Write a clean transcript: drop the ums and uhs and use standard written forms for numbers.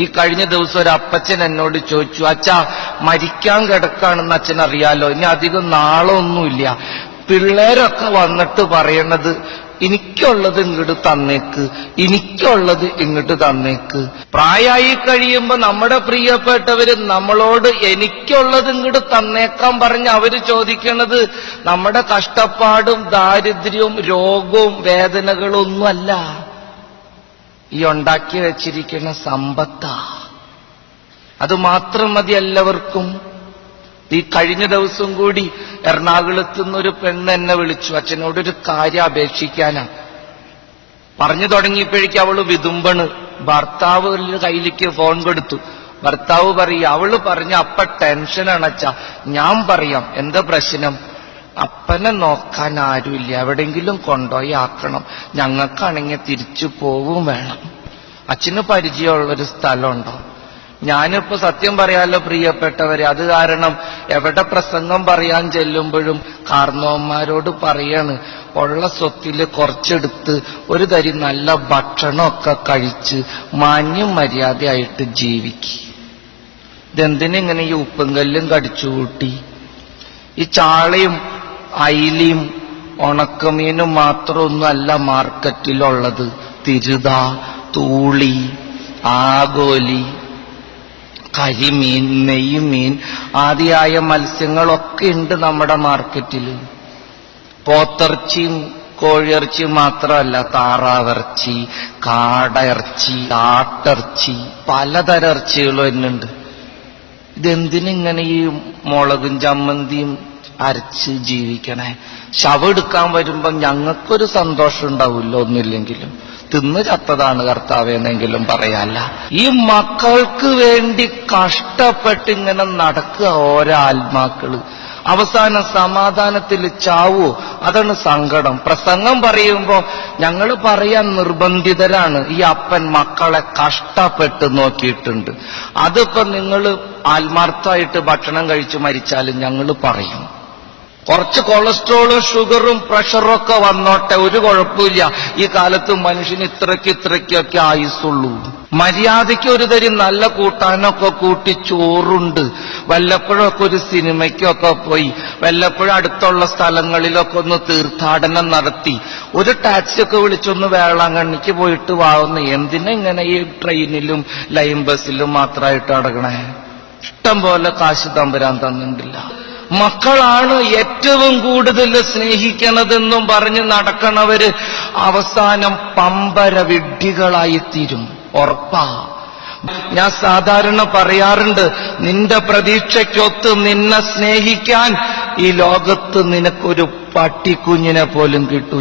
ഈ കഴിഞ്ഞ ദിവസം ഒരു അപ്പച്ചൻ എന്നോട് ചോദിച്ചു, അച്ഛാ മരിക്കാൻ കിടക്കാണെന്ന് അച്ഛൻ അറിയാലോ, ഇനി അധികം നാളൊന്നുമില്ല, പിള്ളേരൊക്കെ വന്നിട്ട് പറയണത് എനിക്കുള്ളത് ഇങ്ങോട്ട് തന്നേക്ക്, എനിക്കുള്ളത് ഇങ്ങോട്ട് തന്നേക്ക്. പ്രായമായി കഴിയുമ്പോ നമ്മുടെ പ്രിയപ്പെട്ടവര് നമ്മളോട് എനിക്കുള്ളത് ഇങ്ങോട്ട് തന്നേക്കാൻ പറഞ്ഞ് അവര് ചോദിക്കണത് നമ്മുടെ കഷ്ടപ്പാടും ദാരിദ്ര്യവും രോഗവും വേദനകളും ഒന്നുമല്ല, ഈ ഉണ്ടാക്കി വെച്ചിരിക്കുന്ന സമ്പത്താ. അത് മാത്രം മതി എല്ലാവർക്കും. ഈ കഴിഞ്ഞ ദിവസം കൂടി എറണാകുളത്ത് നിന്നൊരു പെണ്ണ് എന്നെ വിളിച്ചു, അച്ഛനോടൊരു കാര്യം അപേക്ഷിക്കാനാ. പറഞ്ഞു തുടങ്ങിയപ്പോഴേക്കും അവള് വിതുമ്പണ്. ഭർത്താവ് കയ്യിലേക്ക് ഫോൺ കൊടുത്തു. ഭർത്താവ് പറയും, അവള് പറഞ്ഞ അപ്പ ടെൻഷനാണ് അച്ഛാ. ഞാൻ പറയാം എന്താ പ്രശ്നം? അപ്പനെ നോക്കാൻ ആരുമില്ല, എവിടെങ്കിലും കൊണ്ടുപോയി ആക്കണം, ഞങ്ങൾക്കാണെങ്കിൽ തിരിച്ചു പോവും വേണം. അച്ഛന് പരിചയമുള്ളൊരു സ്ഥലമുണ്ടോ? ഞാനിപ്പോ സത്യം പറയാലോ പ്രിയപ്പെട്ടവരെ, അത് കാരണം എവിടെ പ്രസംഗം പറയാൻ ചെല്ലുമ്പോഴും കാർന്നവന്മാരോട് പറയാണ്, ഉള്ള സ്വത്തില് കുറച്ചെടുത്ത് ഒരു തരി നല്ല ഭക്ഷണമൊക്കെ കഴിച്ച് മാന്യം മര്യാദയായിട്ട് ജീവിക്കും. ഇതെന്തിനിങ്ങനെ ഈ ഉപ്പും കല്ലും കടിച്ചു കൂട്ടി? ഈ ചാളയും അയിലയും ഉണക്കമീനും മാത്രമൊന്നുമല്ല മാർക്കറ്റിലുള്ളത്. തിരുത, തൂളി, ആഗോലി, കരിമീൻ, നെയ്മീൻ ആദിയായ മത്സ്യങ്ങളൊക്കെ ഉണ്ട് നമ്മുടെ മാർക്കറ്റിൽ. പോത്തിറച്ചിയും കോഴിയിറച്ചിയും മാത്രമല്ല, താറാവിറച്ചി, കാടയിറച്ചി, ആട്ടിറച്ചി, പലതരം ഇറച്ചികളും എന്നുണ്ട്. ഇതെന്തിനിങ്ങനെ ഈ മുളകും ചമ്മന്തിയും അരച്ച് ജീവിക്കണേ? ശവം എടുക്കാൻ വരുമ്പം ഞങ്ങൾക്കൊരു സന്തോഷം ഉണ്ടാവില്ല, ഒന്നുമില്ലെങ്കിലും തിന്ന് ചത്തതാണ് കർത്താവെന്നെങ്കിലും പറയാല്ല. ഈ മക്കൾക്ക് വേണ്ടി കഷ്ടപ്പെട്ടിങ്ങനെ നടക്കുക ഓരോ ആത്മാക്കള്. അവസാനം സമാധാനത്തിൽ ചാവോ? അതാണ് സങ്കടം. പ്രസംഗം പറയുമ്പോ ഞങ്ങൾ പറയാൻ നിർബന്ധിതരാണ്. ഈ അപ്പൻ മക്കളെ കഷ്ടപ്പെട്ട് നോക്കിയിട്ടുണ്ട്. അതിപ്പോ നിങ്ങൾ ആത്മാർത്ഥമായിട്ട് ഭക്ഷണം കഴിച്ച് മരിച്ചാലും ഞങ്ങൾ പറയും. കുറച്ച് കൊളസ്ട്രോളും ഷുഗറും പ്രഷറും ഒക്കെ വന്നോട്ടെ, ഒരു കുഴപ്പമില്ല. ഈ കാലത്ത് മനുഷ്യന് ഇത്രയ്ക്കൊക്കെ ആയുസുള്ളൂ. മര്യാദയ്ക്ക് ഒരു തരി നല്ല കൂട്ടാനൊക്കെ കൂട്ടി ചോറുണ്ട്, വല്ലപ്പോഴൊക്കെ ഒരു സിനിമയ്ക്കൊക്കെ പോയി, വല്ലപ്പോഴും അടുത്തുള്ള സ്ഥലങ്ങളിലൊക്കെ ഒന്ന് തീർത്ഥാടനം നടത്തി, ഒരു ടാക്സിയൊക്കെ വിളിച്ചൊന്ന് വേളാങ്കണ്ണിക്ക് പോയിട്ട് വാങ്ങുന്ന. എന്തിനാ ഇങ്ങനെ ഈ ട്രെയിനിലും ലൈൻ ബസ്സിലും മാത്രമായിട്ട് അടങ്ങണേ? ഇഷ്ടം പോലെ കാശ് തമ്പുരാൻ തന്നിട്ടില്ല. മക്കളാണ് ഏറ്റവും കൂടുതൽ സ്നേഹിക്കണതെന്നും പറഞ്ഞ് നടക്കണവര് അവസാനം പമ്പര വിഡ്ഢികളായിത്തീരും, ഉറപ്പാ. ഞാൻ സാധാരണ പറയാറുണ്ട്, നിന്റെ പ്രതീക്ഷയ്ക്കൊത്ത് നിന്നെ സ്നേഹിക്കാൻ ഈ ലോകത്ത് നിനക്കൊരു പട്ടിക്കുഞ്ഞിനെ പോലും കിട്ടൂ.